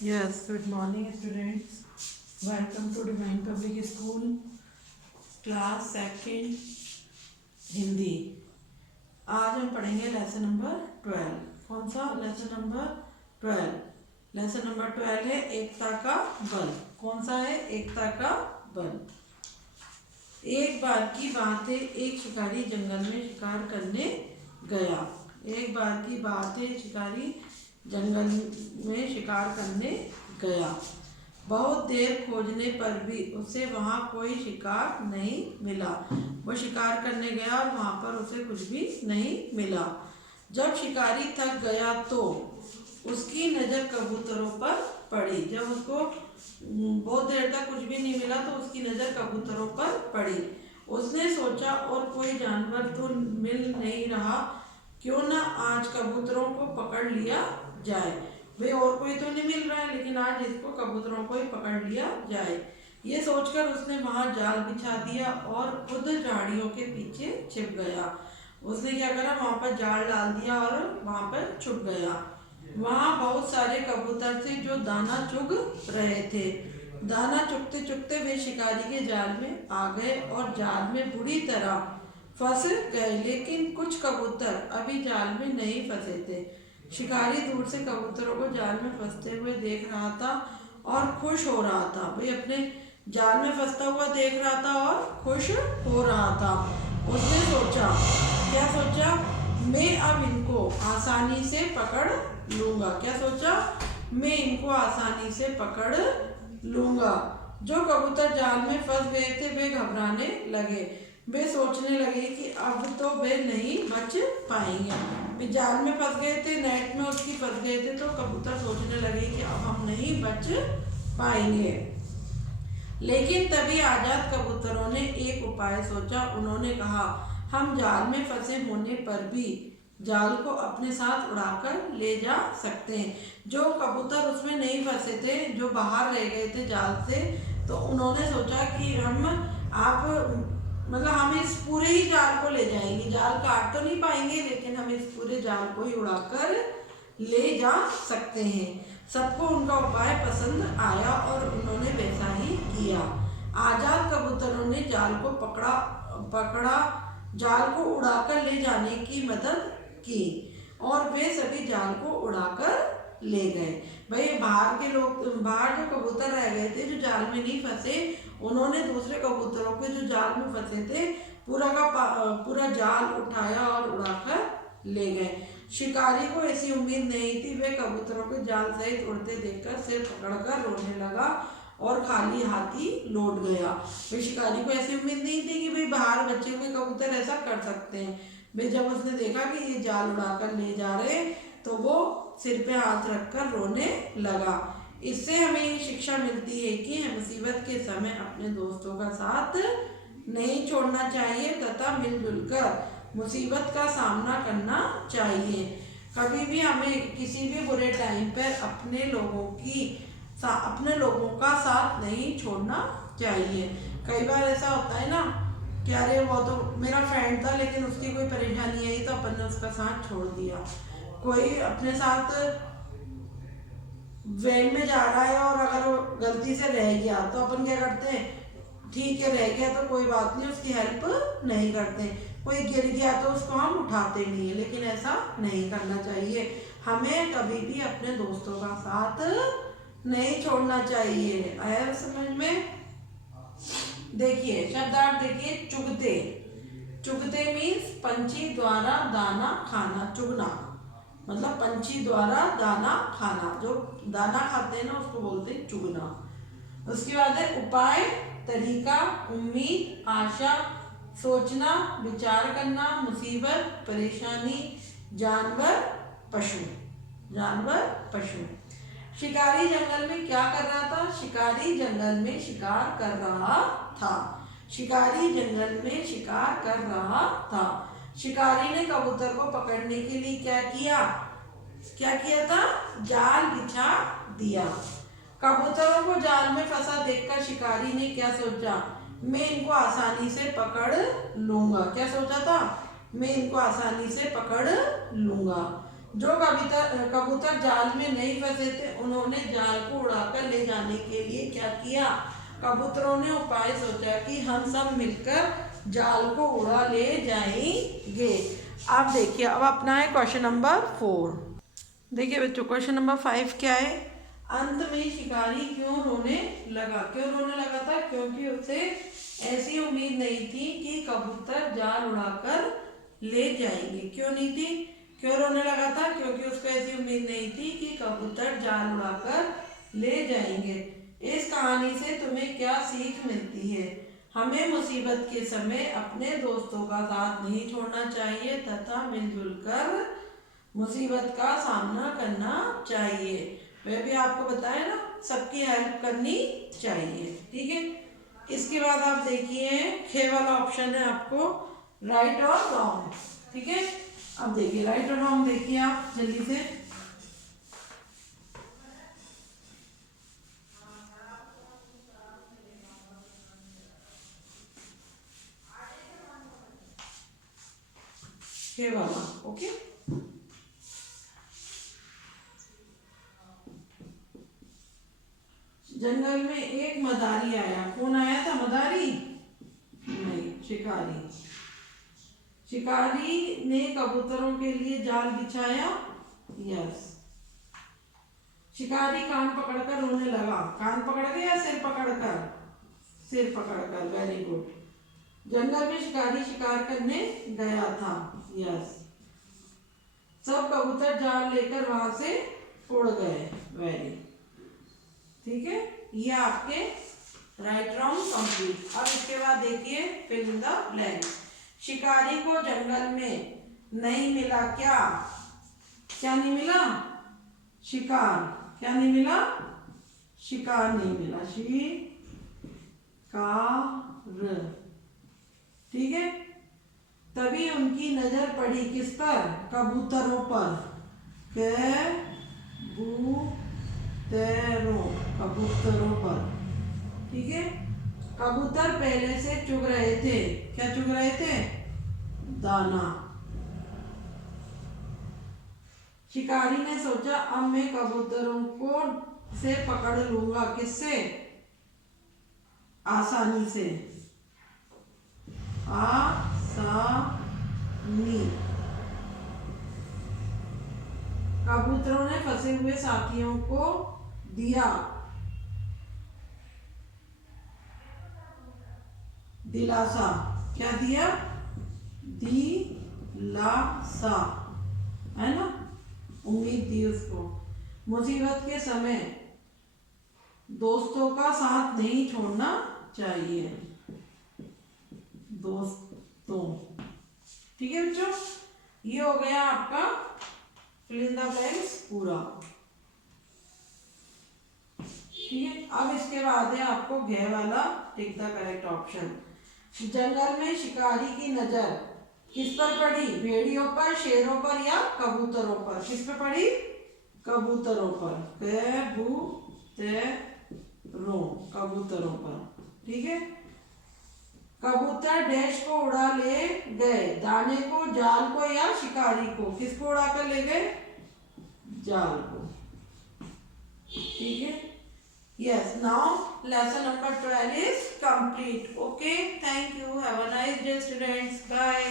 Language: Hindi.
Yes, good morning students. Welcome to Divine Public School, class second Hindi. आज हम पढ़ेंगे लेसन नंबर 12। कौन सा लेसन नंबर 12? लेसन नंबर 12 है एकता का बल। कौन सा है? एकता का बल। एक बार की बात है, एक शिकारी जंगल में शिकार करने गया। एक बार की बात है, शिकारी जंगल में शिकार करने गया। बहुत देर खोजने पर भी उसे वहाँ कोई शिकार नहीं मिला। वो शिकार करने गया और वहाँ पर उसे कुछ भी नहीं मिला। जब शिकारी थक गया तो उसकी नज़र कबूतरों पर पड़ी। जब उसको बहुत देर तक कुछ भी नहीं मिला तो उसकी नज़र कबूतरों पर पड़ी। उसने सोचा और कोई जानवर तो मिल नहीं रहा, क्यों ना आज कबूतरों को पकड़ लिया जाए। भाई और कोई तो नहीं मिल रहा है, लेकिन आज इसको कबूतरों को ही पकड़ लिया जाए। ये सोचकर उसने वहां जाल बिछा दिया और खुद झाड़ियों के पीछे छिप गया। उसने क्या करा, वहां पर जाल डाल दिया और वहां पर छुप गया। वहां बहुत सारे कबूतर थे जो दाना चुग रहे थे। दाना चुगते चुगते वे शिकारी के जाल में आ गए और जाल में बुरी तरह फंस गए, लेकिन कुछ कबूतर अभी जाल में नहीं फंसे थे। शिकारी दूर से कबूतरों को जाल में फंसते हुए देख रहा था और खुश हो रहा था। भाई अपने जाल में फंसता हुआ देख रहा था और खुश हो रहा था। उसने सोचा, क्या सोचा? मैं अब इनको आसानी से पकड़ लूंगा। क्या सोचा? मैं इनको आसानी से पकड़ लूंगा। जो कबूतर जाल में फंस गए थे वे घबराने लगे। वे सोचने लगे कि अब तो वे नहीं बच पाएंगे। वे जाल में फंस गए थे, नेट में उसकी फंस गए थे, तो कबूतर सोचने लगे कि अब हम नहीं बच पाएंगे। लेकिन तभी आजाद कबूतरों ने एक उपाय सोचा। उन्होंने कहा, हम जाल में फंसे होने पर भी जाल को अपने साथ उड़ाकर ले जा सकते हैं। जो कबूतर उसमें नहीं फंसे थे, जो बाहर रह गए थे जाल से, तो उन्होंने सोचा कि हम इस पूरे ही जाल को ले जाएंगे। जाल काट तो नहीं पाएंगे, लेकिन हम इस पूरे जाल को ही उड़ाकर ले जा सकते हैं। सबको उनका उपाय पसंद आया और उन्होंने वैसा ही किया। आजाद कबूतरों ने जाल को पकड़ा जाल को उड़ाकर ले जाने की मदद की और वे सभी जाल को उड़ाकर ले गए। भाई बाहर जो कबूतर रह गए थे, जो जाल में नहीं फंसे, उन्होंने दूसरे कबूतरों के जो जाल में फंसे थे पूरा जाल उठाया और उड़ाकर ले गए। शिकारी को ऐसी उम्मीद नहीं थी। वे कबूतरों के जाल सहित उड़ते देखकर सिर पकड़कर रोने लगा और खाली हाथी लौट गया। वे शिकारी को ऐसी उम्मीद नहीं थी कि भाई बाहर बच्चे हुए कबूतर ऐसा कर सकते हैं। वे जब उसने देखा कि ये जाल उड़ाकर ले जा रहे, तो वो सिर पे हाथ रखकर रोने लगा। इससे हमें ये शिक्षा मिलती है कि मुसीबत के समय अपने दोस्तों का साथ नहीं छोड़ना चाहिए तथा मिलजुल कर मुसीबत का सामना करना चाहिए। कभी भी हमें किसी भी बुरे टाइम पर अपने लोगों का साथ नहीं छोड़ना चाहिए। कई बार ऐसा होता है ना कि अरे वो तो मेरा फ्रेंड था, लेकिन उसकी कोई परेशानी आई तो अपन ने उसका साथ छोड़ दिया। कोई अपने साथ वैन में जा रहा है और अगर वो गलती से रह गया तो अपन क्या करते हैं, ठीक है रह गया तो कोई बात नहीं, उसकी हेल्प नहीं करते। कोई गिर गया तो उसको हम उठाते नहीं है, लेकिन ऐसा नहीं करना चाहिए। हमें कभी भी अपने दोस्तों का साथ नहीं छोड़ना चाहिए। आया समझ में? देखिए शब्दार्थ देखिए, चुगते। चुगते मीन्स पंछी द्वारा दाना खाना। चुगना मतलब पंछी द्वारा दाना खाना। जो दाना खाते हैं ना उसको बोलते हैं चुगना। उसके बाद है उपाय, तरीका, उम्मीद, आशा, सोचना, विचार करना, मुसीबत, परेशानी, जानवर, पशु। जानवर, पशु। शिकारी जंगल में क्या कर रहा था? शिकारी जंगल में शिकार कर रहा था। शिकारी जंगल में शिकार कर रहा था। शिकारी ने कबूतर को पकड़ने के लिए क्या किया था? जाल बिछा दिया। कबूतरों को जाल में फंसा देखकर शिकारी ने क्या सोचा? मैं इनको आसानी से पकड़ लूंगा। क्या सोचा था? मैं इनको आसानी से पकड़ लूंगा। जो कबूतर कबूतर जाल में नहीं फंसे थे, उन्होंने जाल को उड़ाकर ले जाने के लिए क्या किया? कबूतरों ने उपाय सोचा कि हम सब मिलकर जाल को उड़ा ले जाएंगे। अब देखिए, अब अपना है क्वेश्चन नंबर 4। देखिए बच्चों, क्वेश्चन नंबर 5 क्या है? अंत में शिकारी क्यों रोने लगा? क्यों रोने लगा था? क्योंकि उसे ऐसी उम्मीद नहीं थी कि कबूतर जाल उड़ाकर ले जाएंगे। क्यों नहीं थी? क्यों रोने लगा था? क्योंकि उसको ऐसी उम्मीद नहीं थी कि कबूतर जाल उड़ाकर ले जाएंगे। इस कहानी से तुम्हें क्या सीख मिलती है? हमें मुसीबत के समय अपने दोस्तों का साथ नहीं छोड़ना चाहिए तथा मिलजुल कर मुसीबत का सामना करना चाहिए। वह भी आपको बताया ना, सबकी हेल्प करनी चाहिए। ठीक है, इसके बाद आप देखिए, खे वाला ऑप्शन है आपको राइट और रॉन्ग। ठीक है, अब देखिए राइट और रॉन्ग देखिए आप जल्दी से। खे वाला, ओके। जंगल में एक मदारी आया। कौन आया था? मदारी नहीं, शिकारी। शिकारी ने कबूतरों के लिए जाल बिछाया। यस। शिकारी कान पकड़कर रोने लगा। कान पकड़ के या सिर पकड़कर? सिर पकड़कर, वेरी गुड। जंगल में शिकारी शिकार करने गया था। यस। सब कबूतर जाल लेकर वहां से उड़ गए। वेरी, ठीक है, ये आपके राइट रॉन्ग कंप्लीट। अब इसके बाद देखिए फिल इन द ब्लैंक। शिकारी को जंगल में नहीं मिला क्या? क्या नहीं मिला? शिकार। क्या नहीं मिला? शिकार नहीं मिला। शिकार। ठीक है, तभी उनकी नजर पड़ी किस पर? कबूतरों पर। कबूतरों पर। ठीक है, कबूतर पहले से चुग रहे थे। क्या चुग रहे थे? दाना। शिकारी ने सोचा अब मैं कबूतरों को से पकड़ लूंगा। किससे? आसानी से। आसानी। कबूतरों ने फंसे हुए साथियों को दिया दिलासा। क्या दिया? दिलासा, है ना, उम्मीद दी उसको। मुसीबत के समय दोस्तों का साथ नहीं छोड़ना चाहिए। दोस्तों। ठीक है बच्चों, ये हो गया आपका फिल इन द ब्लैंक्स पूरा। ठीक है, अब इसके बाद है आपको घे वाला टिक द करेक्ट ऑप्शन। जंगल में शिकारी की नजर किस पर पड़ी? भेड़ियों पर, शेरों पर या कबूतरों पर? किस पे पड़ी? कबूतरों पर। कबूतरों पर। ठीक है, कबूतर डैश को उड़ा ले गए। दाने को, जाल को या शिकारी को? किसको उड़ा कर ले गए? जाल को। ठीक है, yes, now lesson number 12 is complete. Okay, thank you, have a nice day students, bye.